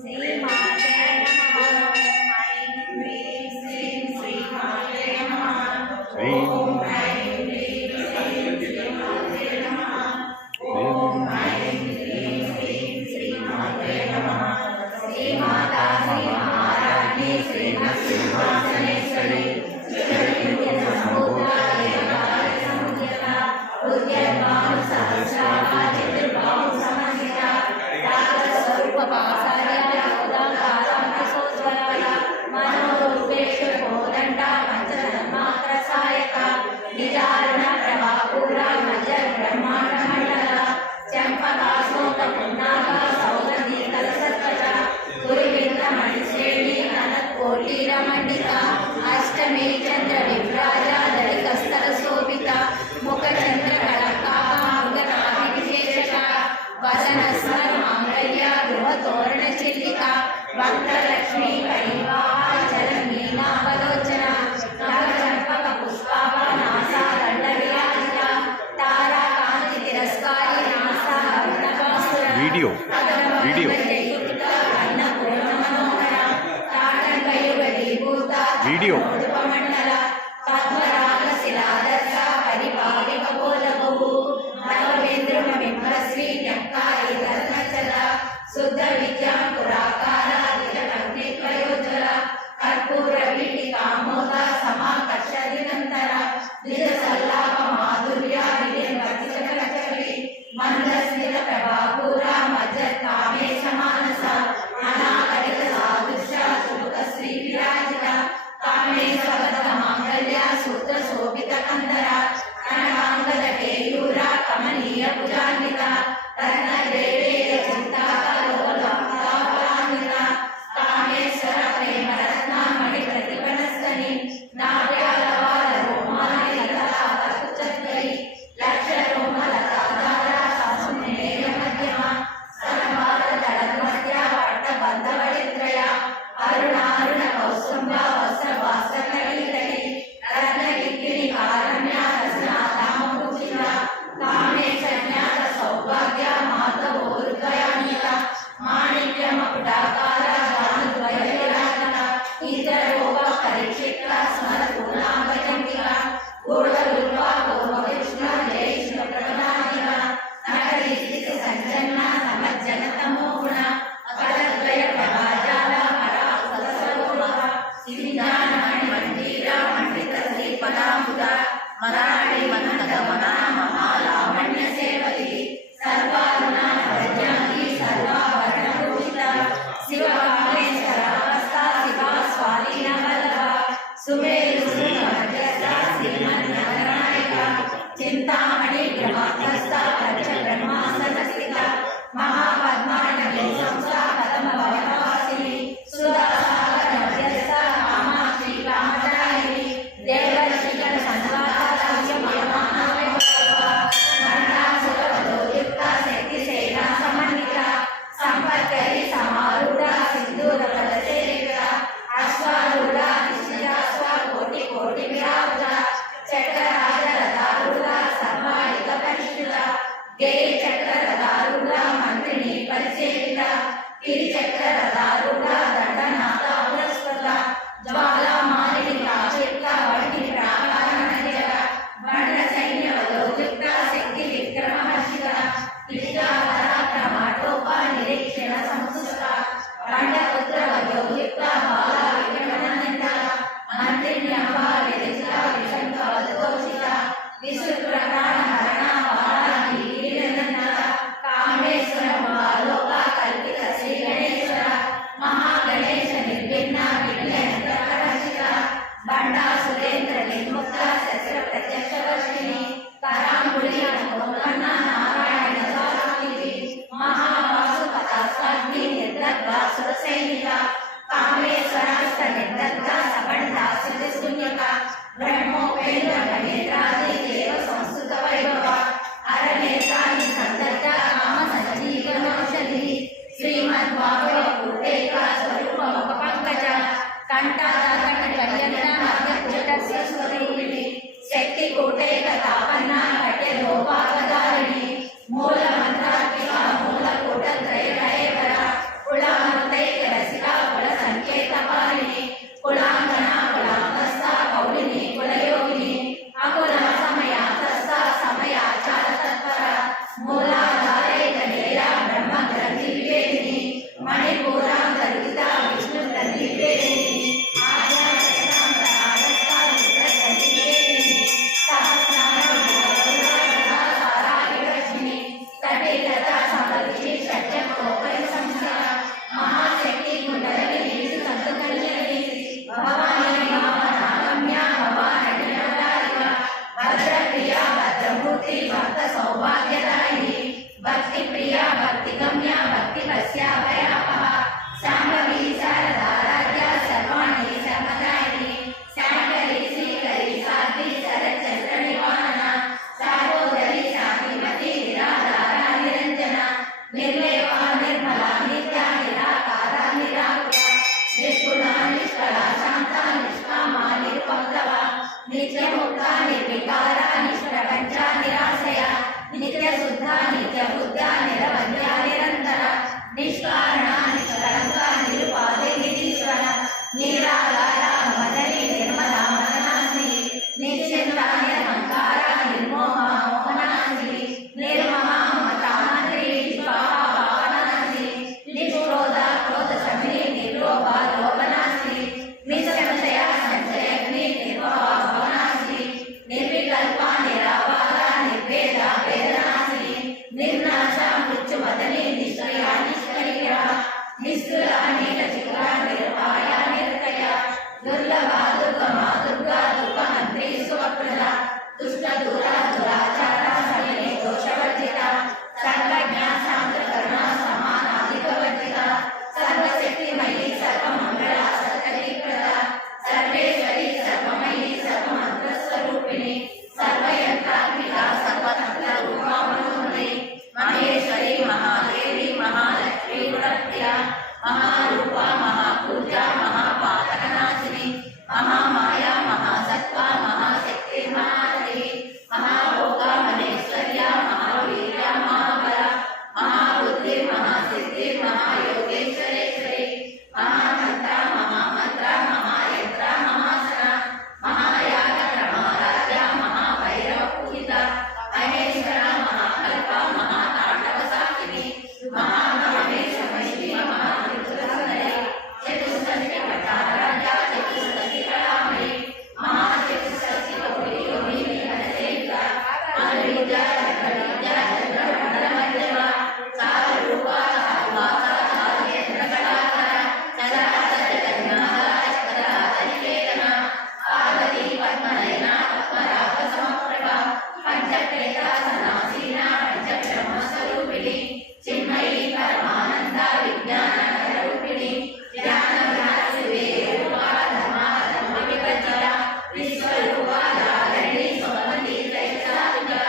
శ్రీమాతే నమః. ఐం హ్రీం శ్రీం శ్రీమాతే నమః. ఓం ఐం హ్రీం శ్రీం శ్రీమాతే నమః. ఓం ఐం హ్రీం శ్రీం శ్రీమాతే నమః. శ్రీమాతా శ్రీ మహారాజ్ఞి శ్రీమత్ సింహాసనేశ్వరి ఉద్యమాను సహస్రాభ చతుర్బాహు సమన్విత రాగస్వరూప పాసార్య యోధాకారాంకుశోజ్వల మనోరూపేషు కోదండ పంచధర్మాత్ర సాయక నిజారుణ ప్రభాపూర మధ్య బ్రహ్మాండ మండల చంపకాశోక పున్నాగ సౌగంధి కలసత్వచ గురువింద మణిశ్రేణి కనత్కోటీర మండిత అష్టమి చంద్ర విభ్రాజ దళికస్తర శోభిత ముఖ చంద్ర కళకాభాంగనాభిషేషక వదన స్మర మాంగళ్య గృహ తోరణ చిల్లిక వక్రలక్ష్మీ పరివాహ చల మీనావలోచన నవచంపక పుష్పాభ నాసా దండ విరాజిత తారా కాంతి తిరస్కారి నాసా అర్ణవాసుర వీడియో వీడియో వీడియో మండల పద్మరాగ శిలాదర్శ పరిపాలిక బోధబహు నవవేంద్రుమ బింబశ్రీ న్యక్కారి రత్నచల శుద్ధ విద్యాం పురాకార దిగగ్ని ప్రయోజల కర్పూర వీటి కామోద సమాకర్ష దినంతర నిజ సల్లాప మాధుర్య విజయవతి మందస్మిత ప్రభాపూర మధ్య కామేశ మానస అనాకరిత సాదృశ్య సుముఖ శ్రీ విరాజిత కామేశవద మాంగళ్య సూత్ర శోభిత కందర కనకాంగద కేయూర కమనీయ భుజాన్విత రత్న దేవేయ చింతాకలోలాన్విత కామేశ్వర ప్రేమ రత్న మణి ప్రతిపనస్తని నాట్యాలవాల రోమాని లతాచద్వై లక్ష రోమలతాధార సమునేయ మధ్యమ సనబాల దళమధ్య పట్ట బంధవళిత్రయ అరుణారుణ కౌస్తుంభ వస్త్ర వాస్త్రకలితని రత్నకిక్కిని కారణ్య రసనాదామూచిత కామేశ జ్ఞాత సౌభాగ్య మాధవోరుగయాన్విత మాణిక్య మకుటాకార గానుద్వయవిరాజన ఇతరోప పరీక్షిత స్మర పూర్ణాంగజంగిక గూఢరుల్వ గోపకృష్ణ జయ శివ ప్రపదానిక నటరీతి సంజన్న సమజ్జన తమోగుణ అకరద్వయ ప్రభాజాల సిద్ధానమణి మందిర మండిత శ్రీపదాంబుద మరాళి మన్మథ మనా మహాలావణ్య సేవతి సర్వారుణ ప్రజ్ఞాతి సర్వాభరణభూషిత శివకామేశ్వర హస్త శివ స్వాధీన వల్లభ సుమేరు మధ్యస్థ శ్రీమన్నారాయణ చింతామణి బ్రహ్మస్థ పంచ బ్రహ్మాసన స్థిత మహాపద్మానవి సంస్థ కథమ భవనవాసిని సుధాసాగర మధ్యస్థ కామాక్షి కామదాయిని దేవర్షికర సంవాద మండాసురవదోయుక్త శక్తి సేనా సమన్విత సంపత్కరి సమారూఢ సింధూర పద సేవిత అశ్వారూఢ నిశ్చితాశ్వ కోటి కోటి విరాజ చక్రరాజ రథారూఢ సర్వాయుధ పరిష్కృత గిరి చక్ర రథారూఢ మంత్రిని పరిసేవిత గిరి చక్ర రథారూఢ దండనాథ పురస్కృత జ్వాలామాలిని ప్రాచిత్త వంటిని ప్రాకారణ జగ బండ సైన్య వదోయుక్త శక్తి విక్రమ హర్షిత విద్యాపరాక్రమాటోప నిరీక్షణ సంస్కృత బండపుత్ర వదోయుక్త బాల విక్రమనంద మంత్రిణ్యంబ విరచిత విశంక వదోషిత విశుప్రకాణ హరణ బాల నీలినంద కామేశ్వర బాలోక కల్పిత శ్రీ గణేశ్వర మహాగణేశ నిర్విఘ్న విఘ్నేంద్ర హర్షిత బండా సురేంద్ర నిర్ముక్త శస్త్ర ప్రత్యక్ష వర్షిణి కరాంబుళి అనుకోమన్న నారాయణ స్వామి మహావాసు పతాస్వాగ్ని నిర్దగ్వాసుర సైనిక కామేశ్వరాస్త నిర్దగ్ధ సబండాసుర శూన్యక బ్రహ్మోపేంద్ర గణేంద్రాది దేవ సంస్కృత వైభవ అరణేతాని సందగ్ధ కామ సంజీవనౌషధి శ్రీమద్భాగవ పూటేక స్వరూప ముఖ పంకజ కంఠాదాకట పర్యంత మధ్య కూటస్థ స్వరూపిణి శక్తి కూటైక తాపన్న కట్య లోపావధారిణి మూల మంత్రాత్మిక మూల కూట త్రయ రహేవర కుల మంత్రైక भक्तिया महारूपा महापूजा महापातकनाशिनी महामाया महासत्त्वा महाशक्ति महारति महाभोगा महेश्वर्या महावीर्या महाबला महाबुद्धि महासिद्धि महायोगेश्वरेश्वरी महामंत्र महामंत्र महायंत्र महासना महायाग महाराजा महाभैरव पूजिता महेश्वर महाकल्प महातांडव साक्षिणी महाकामेश महेश्वरी महात्रिपुरसुंदरी चतुष्षष्टि कटाराजा चतुष्षष्टि कलामयी महाचतुष्षष्टि गौरी योगिनी हरसेविका अनुजा जगदीजा चंद्रमंडलमध्यमा चारुरूपा चारुवासा चारुयंत्रकलाधरा चराचर जगन्नाथा चक्राधरिकेतना पार्वती पद्मनयना पद्मराग समप्रभा पंचक्लेशा सनासीना पंचब्रह्मस्वरूपिणी चिन्मयी परमानंद विज्ञान रूपिणी ज्ञान विलासिनी रूपा धर्मा धर्म विभजिता विश्वरूपा धारिणी स्वमती त्रैसात्मिका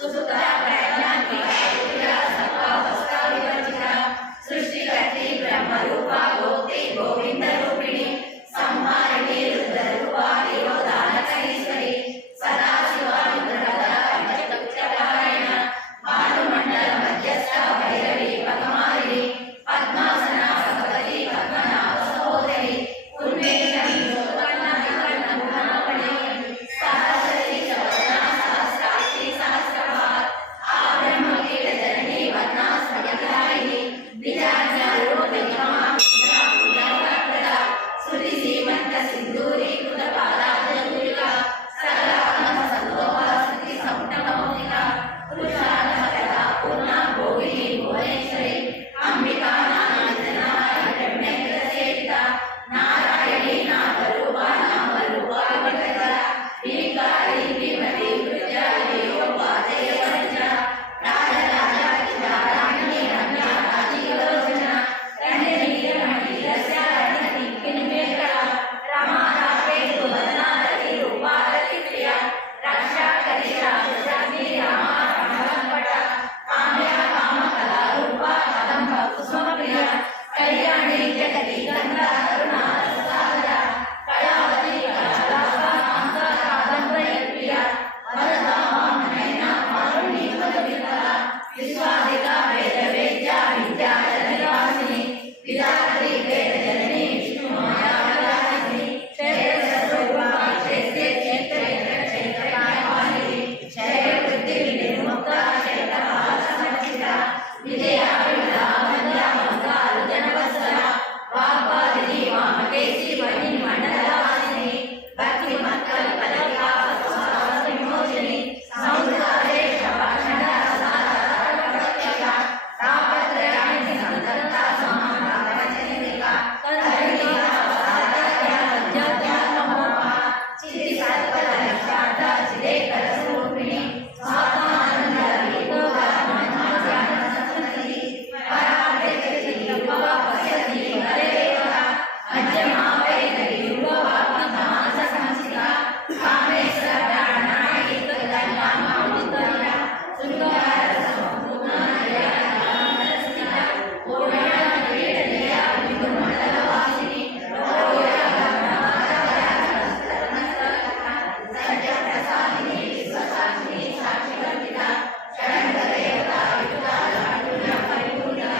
सुसुता प्रज्ञात्मिका सूर्या सर्वावस्था विवर्जिता सृष्टिकर्त्री ब्रह्मरूपा गोप्ति गोविंद रूपिणी संहारिणी रुद्ररूपा विरोधानकरीश्वरी सदाशिवा विग्रहधरा पंचकक्षपारायण भानुमंडल मध्यस्थ भैरवी पद्मारिणी पद्मासना भगवती पद्मनाभ सहोदरी उन्मेषणी शोभना विकर्ण गुणावली सहस्री चवना सहस्राक्षी सहस्रभार आब्रह्मकीट जननी वदना स्वयंधारिणी विजान्या रूपिणी महापूजा पूजा सुधि सीमंत सिंदूरी कृत पादाब्जूलिका सकलानम संतोष स्थिति संतमौलिका पुरुषानम कदा पूर्णा भोगिनी भुवनेश्वरी अंबिका नानाजना हिरण्यग्रसेविता नारायणी नामरूपा नामरूपा विभजिता भीकारी भीमती वृद्धा देवोपादेय वरिष्ठा राजराजा किराराणी रम्या राजीवलोचना रणनीय मणिरस्या रणनीति किन्मेकला रमानाथे सुवदना रति रूपा रति प्रिया रक्षा करिष्ठा शशानी रामा रणवंपटा काम्या कामकला रूपा कदम्ब कुसुमप्रिया कल्याणी जगति गंगा करुणा रससागरा कलावती कलालापा कांता कादम्बरी प्रिया वरदा वामनयना वारुणी मधुविकला विश्वादिका वेदवेद्या विद्याधरनिवासिनी विधात्री वेदजननी विष्णुमाया विलासिनी क्षेत्रस्वरूपा क्षेत्रे क्षेत्रे क्षेत्रकायवाहिनी क्षयवृद्धि विनिर्मुक्ता क्षेत्रपालसमर्चिता विजया विमला वन्द्या मङ्गारुजनवत्सला वाग्वादिनी वामकेशी मणिमण्डलवासिनी भक्तिमत्कल्पलता विमोचिनी संस्कारे शभाषण रसारसकटकटका तापत्रयाणि सन्तता समानावचनिका तन्त्रिका वसादया लज्जात्यात्ममोहा चित्तिसत्परलक्षार्था चिदेकरस्वरूपिणी स्वात्मानन्दविभोगा मनोज्ञानसंसृतिः पराव्यक्ति रूपा पश्यति वरेवः मध्यमा वैखरी रूपा पद्मासंस्थिता कामेश्वर प्राणायि कल्याणमामुदिता शृङ्गारसम्पूर्णा नयनस्थिता पूर्णानिवेदया विष्णुमण्डलवासिनी सत्यप्रसादिनी विश्वसाक्षिणी साक्षिवर्तिता शरणदेवता विपुला लाडुल्य परिपूर्णा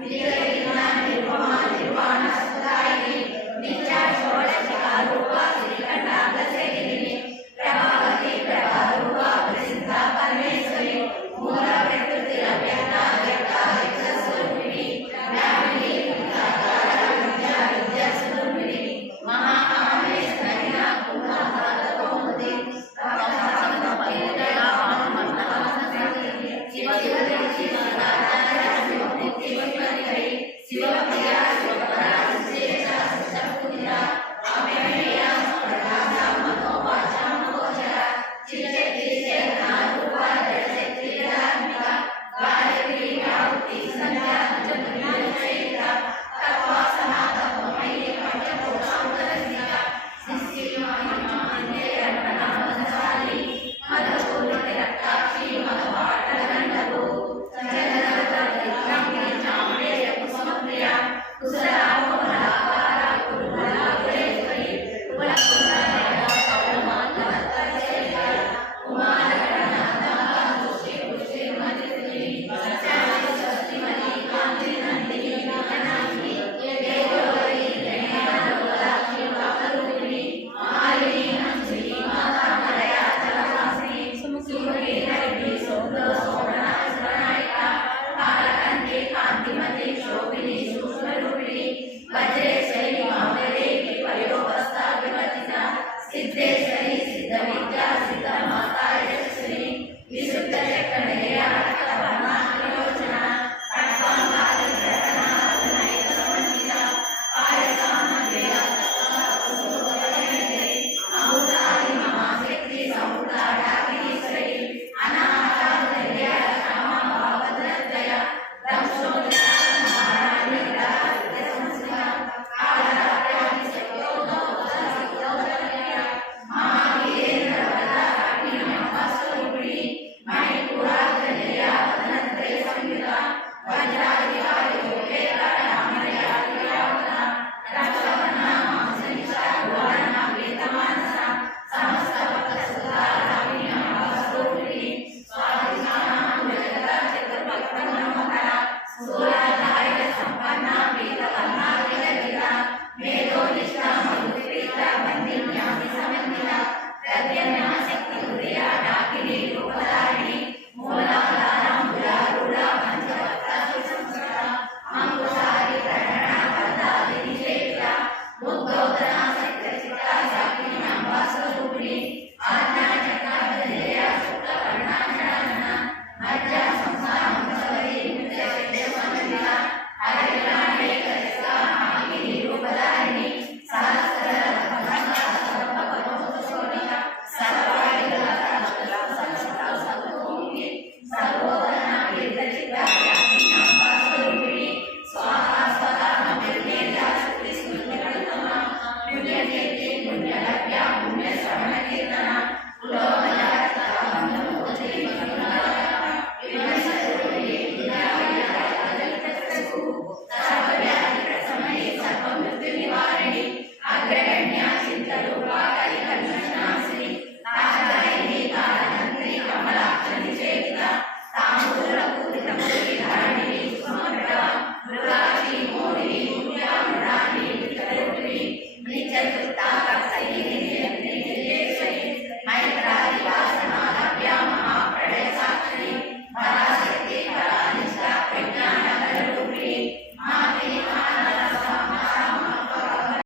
विजयिना निर्ममा निर्वाणसुधायिनी नित्या षोडशिका रूपा श्रीकण्ठाग्रसेविनी प्रभावती प्रभारूपा प्रसिद्धा परमेश्वरी मूल प्रकृतिरव्यक्ता व्यक्ता व्यक्तस्वरूपिणी व्यापिनी विद्याधारा विद्या विद्यास्वरूपिणी महाकामेश्वरी कुमारकौमुदी भक्तसंगपरिदया वाममण्डलवासिनी शिवशक्ति शिवराजा शिवप्रिया शिवपरा शिवशक्तिपूजिता अमेया